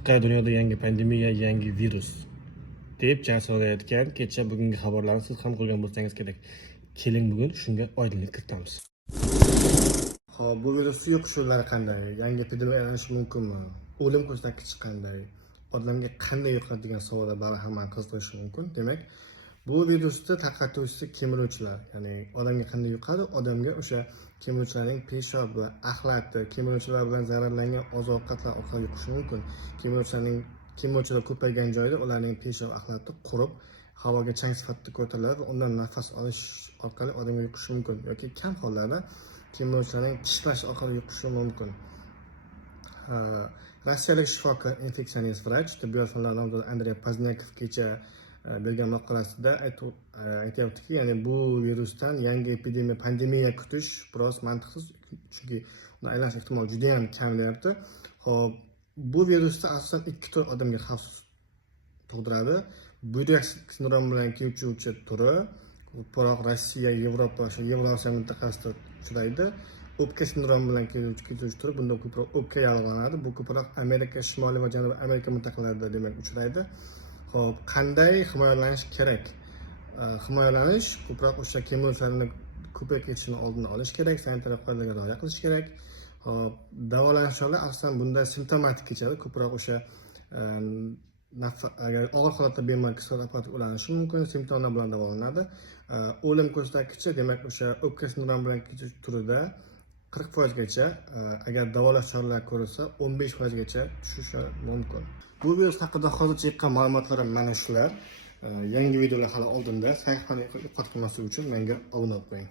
Xitoy dunyoda yangi pandemiya, yangi virus deb jang solayotgan kecha bugungi xabarlarni siz ham ko'rgan bo'lsangiz kerak. Keling bugun shunga oydinlik kiritamiz. Xo'p, bu virusning yuqishlari qanday? Yangi epidemiya aylanishi mumkinmi? O'lim ko'rsatkichi qanday? Odamga qanday yuqadi degan savollar baribir hammani qiziqishi mumkin. Demak, bu virusni tarqatuvchisi kemiruvchilar. Ya'ni odamga qanday yuqadi? Odamga o'sha kemiruvchilarning peshobi, axlati, kemiruvchilar bilan zararlangan oziq-ovqatlar orqali yuqishi mumkin. Kemiruvchilar ko'paygan joyda ularning peshob, axlati qurib, havoga chang sifatida ko'tariladi va undan nafas olish orqali odamga yuqishi mumkin. Yoki kam hollarda kemiruvchilarning tishlash orqali yuqishi mumkin. Rossiyalik shifokor, infeksionist vrach, tibbiyot fanlari nomzodi Andrey Pozdnyakov kecha bergan maqolasida aytyaptiki, ya'ni bu virusdan yangi epidemiya, pandemiya kutish biroz mantiqsiz, chunki uni aylanish ehtimoli juda ham kam deyapti. Xo'p, bu virusda asosan ikki tur odamga xavf tug'diradi. Buyrak sindromi bilan keluvchi turi ko'proq Rossiya, Yevropa, Yevrosiyo mintaqasida uchraydi. O'pka sindromi bilan keluvchi turi bunda ko'proq o'pka yallig'lanadi. Bu ko'proq Amerika, Shimoliy va Janubiy Amerika mintaqalarida demak uchraydi. Xo'p, qanday himoyalanish kerak? Himoyalanish ko'proq o'sha kemiruvchilarni ko'payib ketishini oldini olish kerak, sanitariya qoidalariga rioya qilish kerak. Hop, davolanish choralari asosan bunda simptomatik kechadi. Ko'proq o'sha agar og'ir holatda bemor kislorod apparatiga ulanishi mumkin, simptomlar bilan davolanadi. O'lim ko'rsatkichi demak o'sha o'pka sindromi bilan ketish turida 40% gacha, agar davolash choralari ko'rilsa 15% gacha tushishi mumkin. Bu virus haqida hozircha chiqqan ma'lumotlar mana shular. Yangi videolar hali oldinda. Sahifani yo'qotmaslik uchun menga obuna bo'ling.